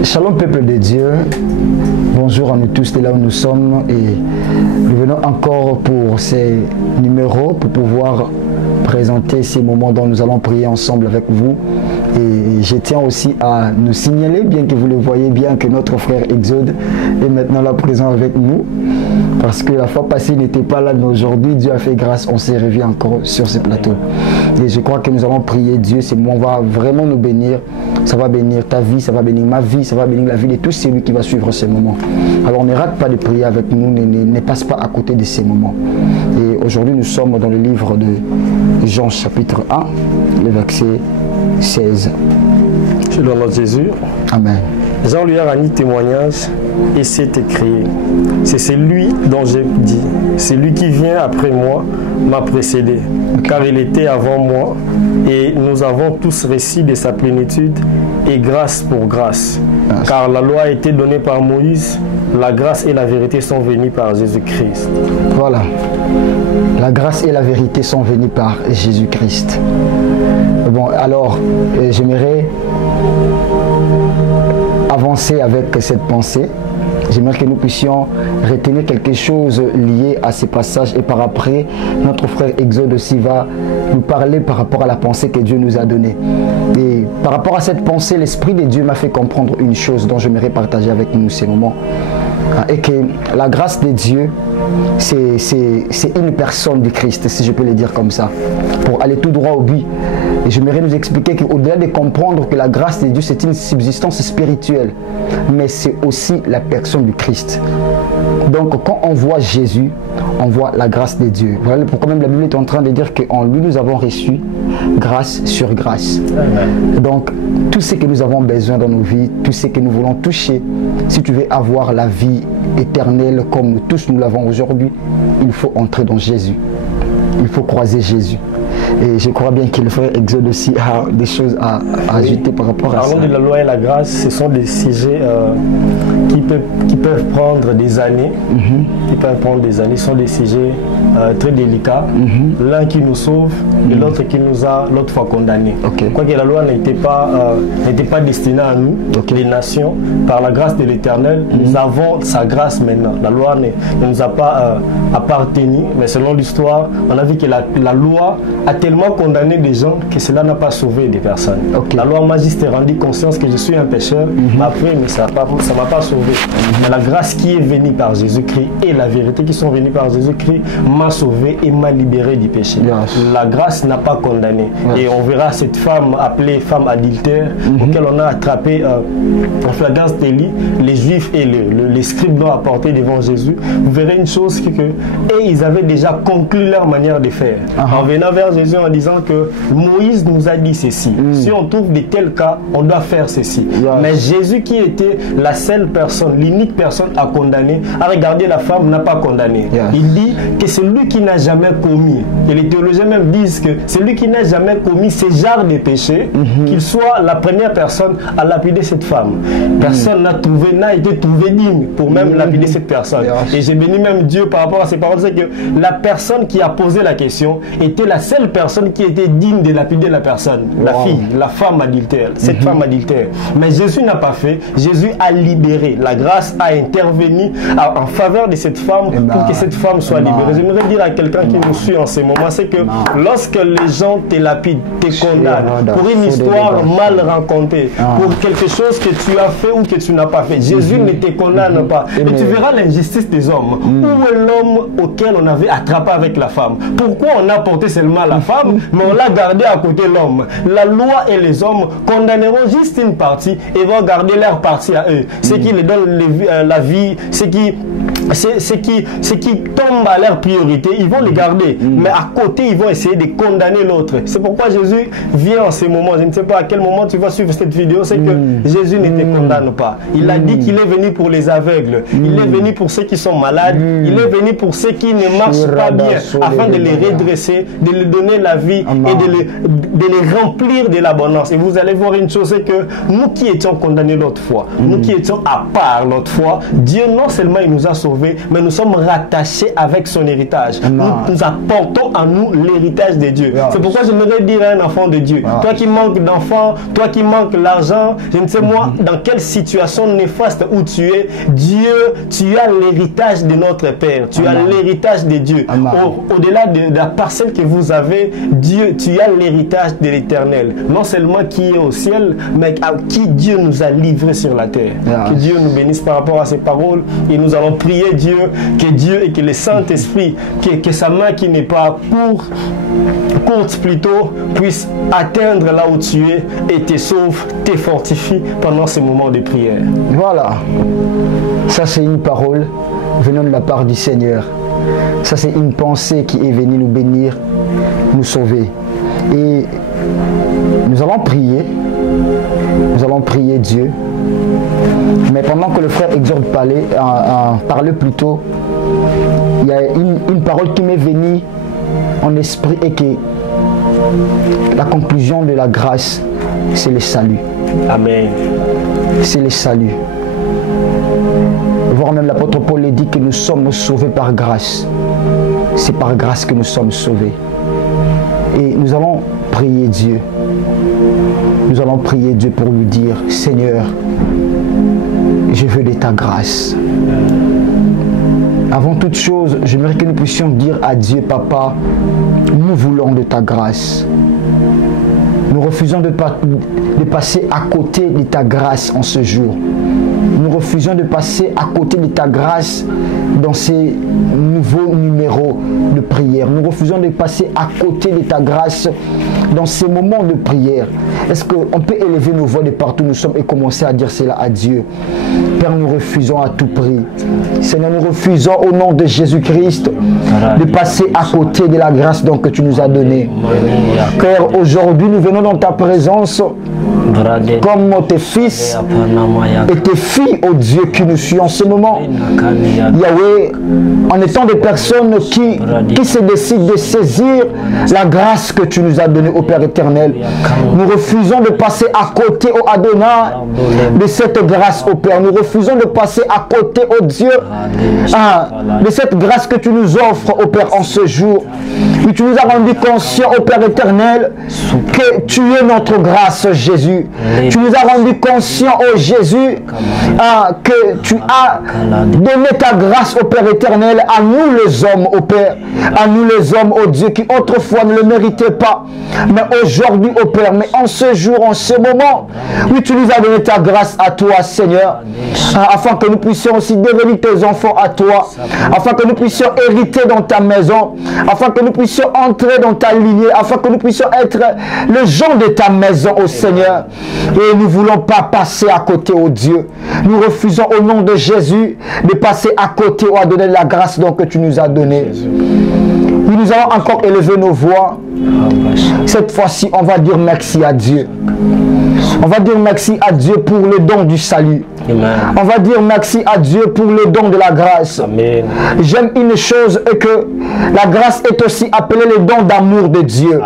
Shalom peuple de Dieu, bonjour à nous tous de là où nous sommes et nous venons encore pour ces numéros pour pouvoir présenter ces moments dont nous allons prier ensemble avec vous. Et je tiens aussi à nous signaler, bien que vous le voyez bien, que notre frère Exode est maintenant là présent avec nous. Parce que la fois passée, il n'était pas là, mais aujourd'hui, Dieu a fait grâce, on s'est revu encore sur ce plateau. Et je crois que nous allons prier Dieu, c'est bon, on va vraiment nous bénir. Ça va bénir ta vie, ça va bénir ma vie, ça va bénir la vie de tous celui qui va suivre ces moments. Alors ne rate pas de prier avec nous, ne passe pas à côté de ces moments. Et aujourd'hui, nous sommes dans le livre de Jean chapitre 1, le verset 16. C'est le nom de Jésus. Amen. Jean lui a rendu témoignage et c'est écrit. C'est celui dont j'ai dit, celui qui vient après moi m'a précédé, car il était avant moi et nous avons tous récit de sa plénitude et grâce pour grâce. Car la loi a été donnée par Moïse, la grâce et la vérité sont venues par Jésus-Christ. Voilà. La grâce et la vérité sont venues par Jésus-Christ. Bon, alors, j'aimerais avancer avec cette pensée. J'aimerais que nous puissions retenir quelque chose lié à ces passages et par après, notre frère Exode aussi va nous parler par rapport à la pensée que Dieu nous a donnée. Et par rapport à cette pensée, l'Esprit de Dieu m'a fait comprendre une chose dont j'aimerais partager avec nous ces moments. Et que la grâce de Dieu, c'est une personne du Christ, si je peux le dire comme ça, pour aller tout droit au but. Et j'aimerais nous expliquer qu'au-delà de comprendre que la grâce de Dieu, c'est une subsistance spirituelle, mais c'est aussi la personne du Christ. Donc quand on voit Jésus, on voit la grâce de Dieu. Voilà pourquoi même la Bible est en train de dire qu'en lui nous avons reçu grâce sur grâce. Amen. Donc tout ce que nous avons besoin dans nos vies, tout ce que nous voulons toucher, si tu veux avoir la vie éternelle comme nous tous nous l'avons aujourd'hui, il faut entrer dans Jésus. Il faut croiser Jésus. Et je crois bien que le frère Exode aussi a des choses à ajouter par rapport à ça. Parlons de la loi et la grâce, ce sont des sujets qui peuvent prendre des années. Ce sont des sujets très délicats. L'un qui nous sauve et l'autre qui nous a l'autre fois condamnés. Quoique la loi n'était pas destinée à nous, les nations, par la grâce de l'Éternel, nous avons sa grâce maintenant. La loi ne nous a pas appartenu, mais selon l'histoire, on a vu que la loi a tellement condamné des gens que cela n'a pas sauvé des personnes. La loi m'a juste rendu conscience que je suis un pécheur, après, mais ça ne m'a pas sauvé. Mais la grâce qui est venue par Jésus-Christ et la vérité qui sont venues par Jésus-Christ m'a sauvé et m'a libéré du péché. La grâce n'a pas condamné. Et on verra cette femme appelée femme adultère, auquel on a attrapé en flagrance délit, les Juifs et les scribes l'ont apporté devant Jésus. Vous verrez une chose et ils avaient déjà conclu leur manière de faire. En venant vers Jésus en disant que Moïse nous a dit ceci. Si on trouve de tels cas, on doit faire ceci. Mais Jésus qui était la seule personne, l'unique personne à condamner, à regarder la femme, n'a pas condamné. Il dit que celui qui n'a jamais commis, et les théologiens même disent que celui qui n'a jamais commis ces genres de péchés, qu'il soit la première personne à lapider cette femme. Personne n'a été trouvé digne pour même lapider cette personne. Et j'ai béni même Dieu par rapport à ces paroles, c'est que la personne qui a posé la question était la seule personne qui était digne de lapider la personne, la fille, la femme adultère, cette femme adultère. Mais Jésus n'a pas fait. Jésus a libéré. La grâce a intervenu en faveur de cette femme pour que cette femme soit libérée. J'aimerais dire à quelqu'un qui nous suit en ce moment, c'est que lorsque les gens te lapident, te condamnent pour une histoire mal racontée, pour quelque chose que tu as fait ou que tu n'as pas fait, Jésus ne te condamne pas. Et tu verras l'injustice des hommes. Où est l'homme auquel on avait attrapé avec la femme? Pourquoi on a porté seulement la femme, mais on l'a gardé à côté l'homme? La loi et les hommes condamneront juste une partie et vont garder leur partie à eux. Ce qui les donne la vie, ce qui tombe à leur priorité, ils vont les garder. Mais à côté, ils vont essayer de condamner l'autre. C'est pourquoi Jésus vient en ces moments. Je ne sais pas à quel moment tu vas suivre cette vidéo, c'est que Jésus ne te condamne pas. Il a dit qu'il est venu pour les aveugles. Il est venu pour ceux qui sont malades. Il est venu pour ceux qui ne marchent pas bien, afin de les redresser, de leur donner la vie et de les remplir de l'abondance. Et vous allez voir une chose, c'est que nous qui étions condamnés l'autre fois, nous qui étions à part l'autre fois, Dieu non seulement il nous a sauvés, sauvés, mais nous sommes rattachés avec son héritage. Nous apportons en nous l'héritage de Dieu. C'est pourquoi j'aimerais dire à un enfant de Dieu, toi qui manques d'enfants, toi qui manques l'argent, je ne sais moi dans quelle situation néfaste où tu es, Dieu, tu as l'héritage de notre Père, tu as l'héritage de Dieu. Au-delà de la parcelle que vous avez, Dieu, tu as l'héritage de l'Éternel. Non seulement qui est au ciel, mais à qui Dieu nous a livrés sur la terre. Que Dieu nous bénisse par rapport à ces paroles et nous allons prier Dieu, que Dieu et que le Saint-Esprit, que sa main qui n'est pas courte plutôt, puisse atteindre là où tu es et te sauve, te fortifie pendant ces moments de prière. Voilà, ça c'est une parole venant de la part du Seigneur. Ça c'est une pensée qui est venue nous bénir, nous sauver. Et nous allons prier Dieu. Mais pendant que le frère exhorte parlait plus tôt, il y a une parole qui m'est venue en esprit et que la conclusion de la grâce, c'est le salut. Amen. C'est le salut. Voire même l'apôtre Paul dit que nous sommes sauvés par grâce. C'est par grâce que nous sommes sauvés. Et nous allons prier Dieu. Nous allons prier Dieu pour lui dire, Seigneur, je veux de ta grâce. Avant toute chose, j'aimerais que nous puissions dire à Dieu, Papa, nous voulons de ta grâce. Nous refusons de passer à côté de ta grâce en ce jour. Nous refusons de passer à côté de ta grâce dans ces nouveaux numéros de prière. Nous refusons de passer à côté de ta grâce dans ces moments de prière. Est-ce qu'on peut élever nos voix de partout où nous sommes et commencer à dire cela à Dieu? Père, nous refusons à tout prix. Seigneur, nous refusons au nom de Jésus-Christ de passer à côté de la grâce donc que tu nous as donnée. Car aujourd'hui, nous venons dans ta présence comme tes fils et tes filles, oh Dieu, qui nous suivent en ce moment. Yahweh, en étant des personnes qui se décident de saisir la grâce que tu nous as donnée au Père éternel. Nous refusons de passer à côté au Adonai de cette grâce au Père. Nous refusons de passer à côté au Dieu de cette grâce que tu nous offres au Père en ce jour. Et tu nous as rendu conscients au Père éternel que tu es notre grâce, Jésus. Tu nous as rendu conscients, oh Jésus, que tu as donné ta grâce au Père éternel à nous les hommes, au Père, à nous les hommes, au Dieu, qui autrefois ne le méritaient pas, mais aujourd'hui, au Père, mais en ce jour, en ce moment, oui, tu nous as donné ta grâce à toi, Seigneur, afin que nous puissions aussi devenir tes enfants à toi, afin que nous puissions hériter dans ta maison, afin que nous puissions entrer dans ta lignée, afin que nous puissions être les gens de ta maison, ô Seigneur. Et nous ne voulons pas passer à côté, ô Dieu. Nous refusons au nom de Jésus de passer à côté ou à donner la grâce donc que tu nous as donnée. Nous allons encore élever nos voix. Cette fois-ci, on va dire merci à Dieu. On va dire merci à Dieu pour le don du salut. Amen. On va dire merci à Dieu pour le don de la grâce. J'aime une chose et que la grâce est aussi appelée le don d'amour de Dieu.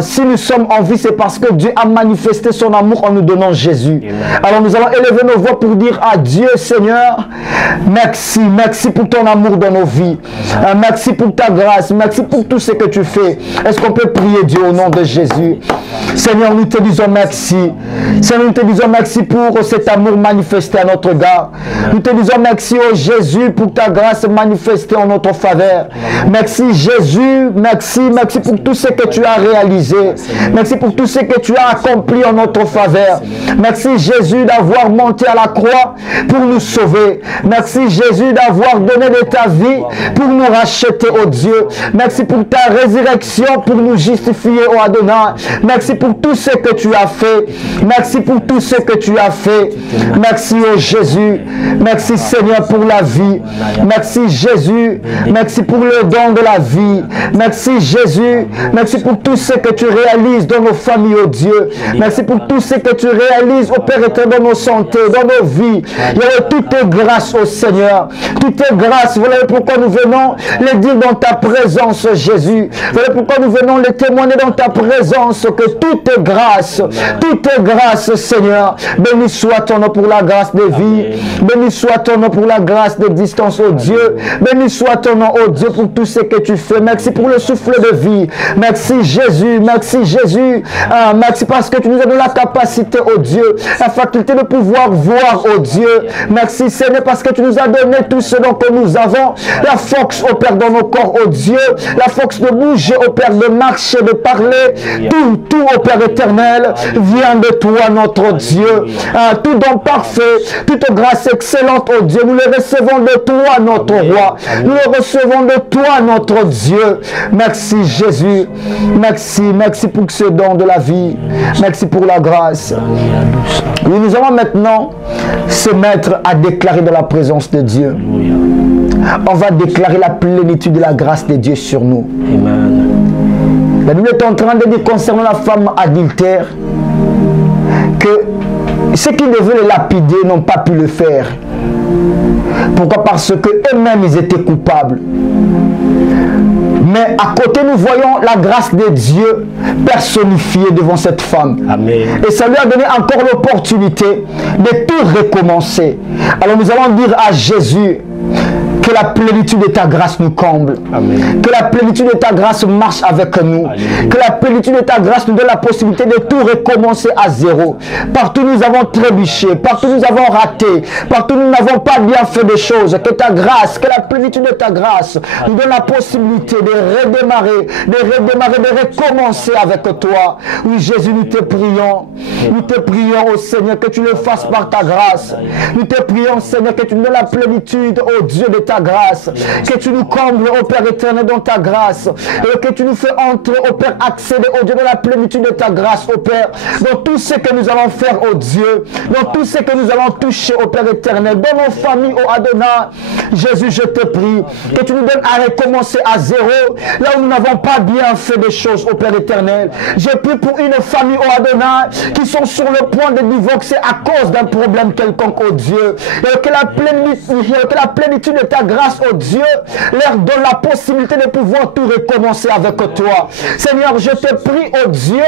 Si nous sommes en vie, c'est parce que Dieu a manifesté son amour en nous donnant Jésus. Amen. Alors nous allons élever nos voix pour dire à Dieu, Seigneur, merci. Merci pour ton amour dans nos vies. Merci pour ta grâce. Merci pour tout ce que tu fais. Est-ce qu'on peut prier Dieu au nom de Jésus? Seigneur, nous te disons merci. Seigneur, nous te disons merci pour cet amour manifesté à notre égard. Nous te disons merci, oh Jésus, pour ta grâce manifestée en notre faveur. Merci Jésus, merci pour tout ce que tu as réalisé. Merci pour tout ce que tu as accompli en notre faveur. Merci Jésus d'avoir monté à la croix pour nous sauver. Merci Jésus d'avoir donné de ta vie pour nous racheter, oh Dieu. Merci pour ta résurrection pour nous justifier, oh Adonai. Merci pour tout ce que tu as fait. Merci pour tout ce que tu as fait. Merci, oh Jésus. Merci, Seigneur, pour la vie. Merci, Jésus. Merci pour le don de la vie. Merci, Jésus. Merci pour tout ce que tu réalises dans nos familles, oh Dieu. Merci pour tout ce que tu réalises, oh Père éternel, dans nos santé, dans nos vies. Il y a toutes tes grâces, oh Seigneur. Toutes tes grâces. Voilà pourquoi nous venons les dire dans ta présence, Jésus. Voilà pourquoi nous venons les témoigner dans ta présence que toutes tes grâces grâce, Seigneur. Béni soit ton nom pour la grâce de vie. Béni soit ton nom pour la grâce d'existence, oh Dieu. Béni soit ton nom, oh Dieu, pour tout ce que tu fais. Merci pour le souffle de vie. Merci Jésus. Merci Jésus. Merci parce que tu nous as donné la capacité, oh Dieu, la faculté de pouvoir voir, oh Dieu. Merci Seigneur parce que tu nous as donné tout ce dont que nous avons. La force, oh Père, dans nos corps, oh Dieu. La force de bouger, oh Père, de marcher, de parler. Tout, oh Père éternel, vient de toi, notre Dieu. Tout don parfait, toute grâce excellente, oh Dieu. Nous le recevons de toi, notre roi. Nous le recevons de toi, notre Dieu. Merci Jésus. Merci pour ce don de la vie. Merci pour la grâce. Oui, nous allons maintenant se mettre à déclarer dans la présence de Dieu. On va déclarer la plénitude de la grâce de Dieu sur nous. Amen. La Bible est en train de dire concernant la femme adultère que ceux qui devaient les lapider n'ont pas pu le faire. Pourquoi? Parce qu'eux-mêmes ils étaient coupables. Mais à côté, nous voyons la grâce de Dieu personnifiée devant cette femme. Amen. Et ça lui a donné encore l'opportunité de tout recommencer. Alors nous allons dire à Jésus que la plénitude de ta grâce nous comble. Amen. Que la plénitude de ta grâce marche avec nous. Alléluia. Que la plénitude de ta grâce nous donne la possibilité de tout recommencer à zéro. Partout nous avons trébuché, partout nous avons raté, partout nous n'avons pas bien fait des choses. Que ta grâce, que la plénitude de ta grâce nous donne la possibilité de redémarrer, de recommencer avec toi. Oui Jésus, nous te prions. Nous te prions, oh Seigneur, que tu le fasses par ta grâce. Nous te prions, Seigneur, que tu nous donnes la plénitude, oh Dieu, de ta grâce, que tu nous combles, ô Père éternel, dans ta grâce, et que tu nous fais entrer, ô Père, accéder, ô Dieu, dans la plénitude de ta grâce, ô Père, dans tout ce que nous allons faire, ô Dieu, dans tout ce que nous allons toucher, ô Père éternel, dans nos familles, ô Adonai. Jésus, je te prie, que tu nous donnes à recommencer à zéro, là où nous n'avons pas bien fait des choses, ô Père éternel. Je prie pour une famille, ô Adonai, qui sont sur le point de divorcer à cause d'un problème quelconque, ô Dieu, et que la plénitude de ta grâce, oh Dieu, leur donne la possibilité de pouvoir tout recommencer avec toi. Seigneur, je te prie, oh Dieu,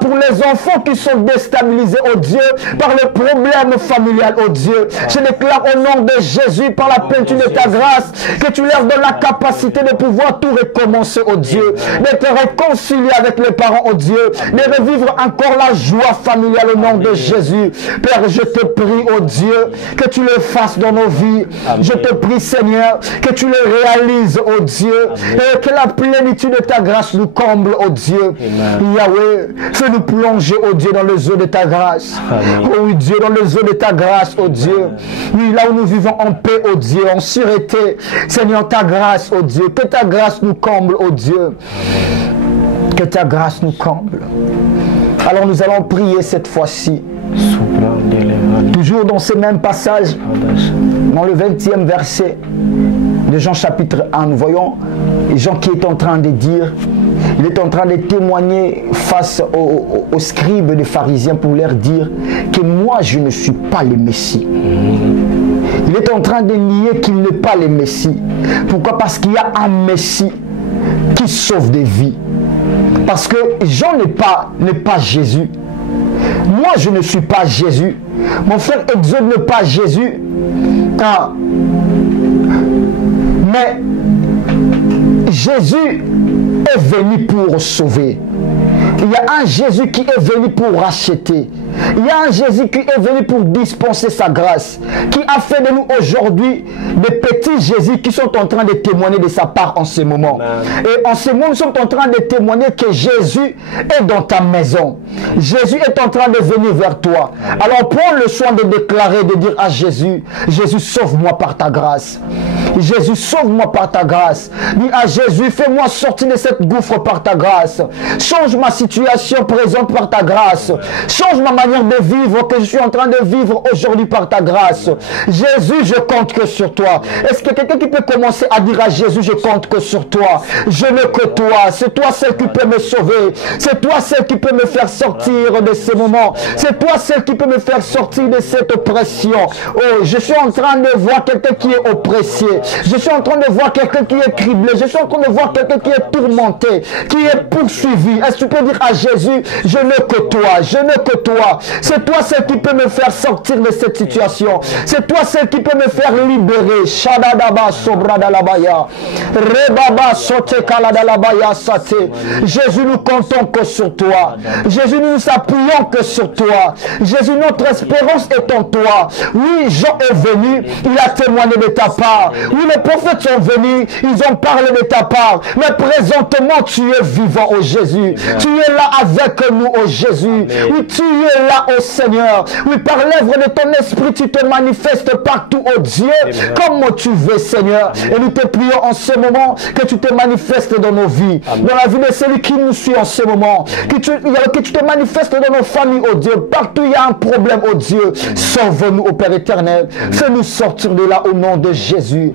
pour les enfants qui sont déstabilisés, oh Dieu, par le problème familial, oh Dieu. Je déclare au nom de Jésus, par la plénitude de ta grâce, que tu leur donnes la capacité de pouvoir tout recommencer, oh Dieu, d'être réconcilié avec les parents, oh Dieu, de revivre encore la joie familiale au nom de Jésus. Père, je te prie, oh Dieu, que tu le fasses dans nos vies. Amen. Je te prie, Seigneur, que tu le réalises, oh Dieu, et que la plénitude de ta grâce nous comble, oh Dieu. Amen. Yahweh, fais-nous plonger, oh Dieu, dans les eaux de ta grâce. Amen. Oh oui, Dieu, dans les eaux de ta grâce, oh Dieu. Oui, là où nous vivons en paix, oh Dieu, en sûreté. Seigneur, ta grâce, oh Dieu, que ta grâce nous comble, oh Dieu. Amen. Que ta grâce nous comble. Alors nous allons prier cette fois-ci. Toujours dans ce même passage, dans le 20e verset de Jean chapitre 1, nous voyons Jean qui est en train de dire, il est en train de témoigner face aux scribes des pharisiens pour leur dire que moi je ne suis pas le Messie. Il est en train de nier qu'il n'est pas le Messie. Pourquoi? Parce qu'il y a un Messie qui sauve des vies. Parce que Jean n'est pas Jésus. Moi, je ne suis pas Jésus. Mon frère Exode n'est pas Jésus. Mais Jésus est venu pour sauver. Il y a un Jésus qui est venu pour racheter. Il y a un Jésus qui est venu pour dispenser sa grâce, qui a fait de nous aujourd'hui des petits Jésus qui sont en train de témoigner de sa part en ce moment. Amen. Et en ce moment, nous sommes en train de témoigner que Jésus est dans ta maison. Jésus est en train de venir vers toi. Amen. Alors prends le soin de déclarer, de dire à Jésus, Jésus, sauve-moi par ta grâce. Jésus, sauve-moi par ta grâce. Dis à Jésus, fais-moi sortir de cette gouffre par ta grâce. Change ma situation présente par ta grâce. Change ma manière de vivre que je suis en train de vivre aujourd'hui par ta grâce. Jésus, je compte que sur toi. Est-ce que quelqu'un qui peut commencer à dire à Jésus, je compte que sur toi. Je n'ai que toi. C'est toi celle qui peut me sauver. C'est toi celle qui peut me faire sortir de ces moments. C'est toi celle qui peut me faire sortir de cette oppression. Oh, je suis en train de voir quelqu'un qui est oppressé. Je suis en train de voir quelqu'un qui est criblé. Je suis en train de voir quelqu'un qui est tourmenté, qui est poursuivi. Est-ce que tu peux dire à Jésus, je n'ai que toi, je n'ai que toi. toi. C'est toi celle qui peut me faire sortir de cette situation. C'est toi celle qui peut me faire libérer. Shadadaba sobradalabaya. Rebaba sotekaladalavaya sate. Jésus, nous comptons que sur toi. Jésus, nous nous appuyons que sur toi. Jésus, notre espérance est en toi. Oui, Jean est venu, il a témoigné de ta part. Oui, les prophètes sont venus, ils ont parlé de ta part. Mais présentement, tu es vivant, ô Jésus. Tu es là avec nous, ô Jésus. Oui, tu es là, ô Seigneur. Oui, par l'œuvre de ton esprit, tu te manifestes partout, ô Dieu, comme tu veux, Seigneur. Et nous te prions en ce moment que tu te manifestes dans nos vies, dans la vie de celui qui nous suit en ce moment, que tu te manifestes dans nos familles, ô Dieu. Partout il y a un problème, ô Dieu. Sauve-nous, ô Père éternel. Fais-nous sortir de là au nom de Jésus.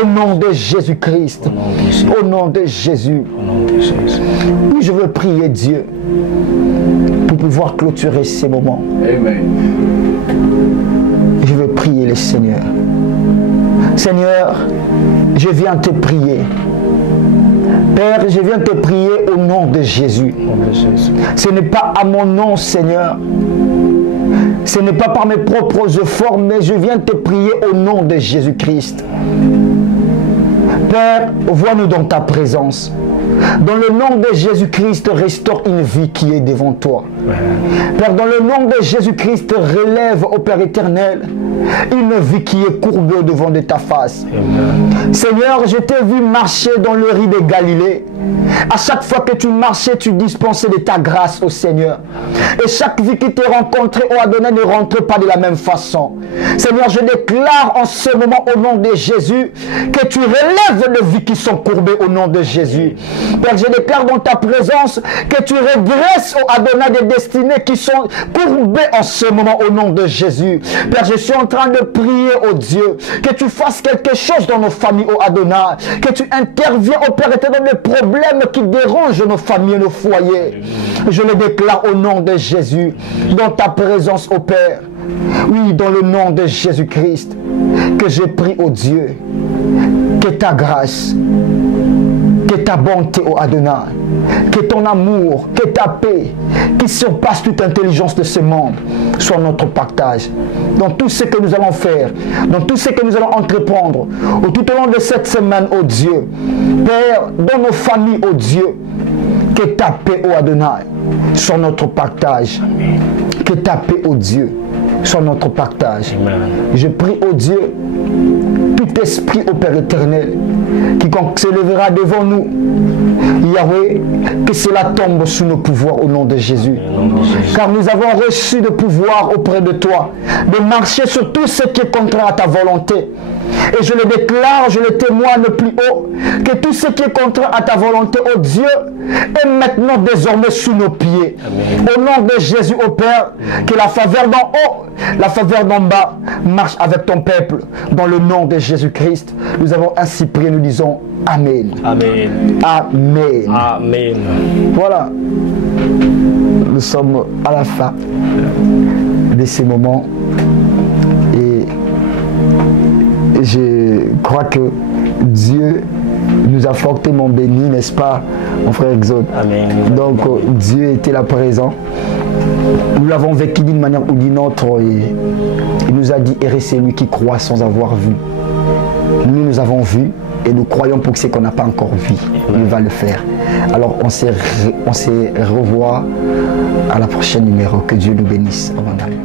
Au nom de Jésus-Christ. Au nom de Jésus. Oui, je veux prier Dieu pour pouvoir clôturer ces moments. Amen. Je veux prier le Seigneur. Seigneur, je viens te prier. Père, je viens te prier au nom de Jésus. Ce n'est pas à mon nom, Seigneur. Ce n'est pas par mes propres efforts, mais je viens te prier au nom de Jésus-Christ. Père, vois-nous dans ta présence. Dans le nom de Jésus-Christ, restaure une vie qui est devant toi. Père, dans le nom de Jésus-Christ, relève, ô Père éternel, une vie qui est courbée au devant de ta face. Seigneur, je t'ai vu marcher dans le riz de Galilée. À chaque fois que tu marchais, tu dispensais de ta grâce au Seigneur. Et chaque vie qui t'est rencontrée, ô Adonai, ne rentre pas de la même façon. Seigneur, je déclare en ce moment au nom de Jésus que tu relèves les vies qui sont courbées au nom de Jésus. Père, je déclare dans ta présence que tu redresses au Adonai des destinées qui sont courbées en ce moment au nom de Jésus. Père, je suis en train de prier au Dieu que tu fasses quelque chose dans nos familles au Adonai, que tu interviens au Père éternel dans les problèmes qui dérangent nos familles et nos foyers. Je le déclare au nom de Jésus, dans ta présence au Père. Oui, dans le nom de Jésus-Christ, que je prie au Dieu, que ta grâce, que ta bonté, ô Adonai, que ton amour, que ta paix, qui surpasse toute intelligence de ce monde, soit notre partage. Dans tout ce que nous allons faire, dans tout ce que nous allons entreprendre, tout au long de cette semaine, ô Dieu, Père, dans nos familles, ô Dieu, que ta paix, ô Adonai, soit notre partage. Que ta paix, ô Dieu, soit notre partage. Amen. Je prie, ô Dieu, tout esprit, ô Père éternel, quiconque se lèvera devant nous, Yahweh, que cela tombe sous nos pouvoirs au nom de Jésus. Car nous avons reçu de pouvoir auprès de toi, de marcher sur tout ce qui est contraire à ta volonté. Et je le déclare, je le témoigne plus haut, que tout ce qui est contraire à ta volonté, ô Dieu, est maintenant désormais sous nos pieds. Amen. Au nom de Jésus, ô Père, que la faveur d'en haut, la faveur d'en bas marche avec ton peuple. Dans le nom de Jésus-Christ, nous avons ainsi prié, nous disons Amen. Amen. Amen. Amen. Voilà. Nous sommes à la fin de ces moments. Et je crois que Dieu nous a fortement bénis, n'est-ce pas, mon frère Exode? Amen. Donc Dieu était là présent. Nous l'avons vécu d'une manière ou d'une autre et il nous a dit, et c'est lui qui croit sans avoir vu. Nous avons vu et nous croyons pour ce qu'on n'a pas encore vu. Il va le faire. Alors on se revoit à la prochaine numéro. Que Dieu nous bénisse. Amen.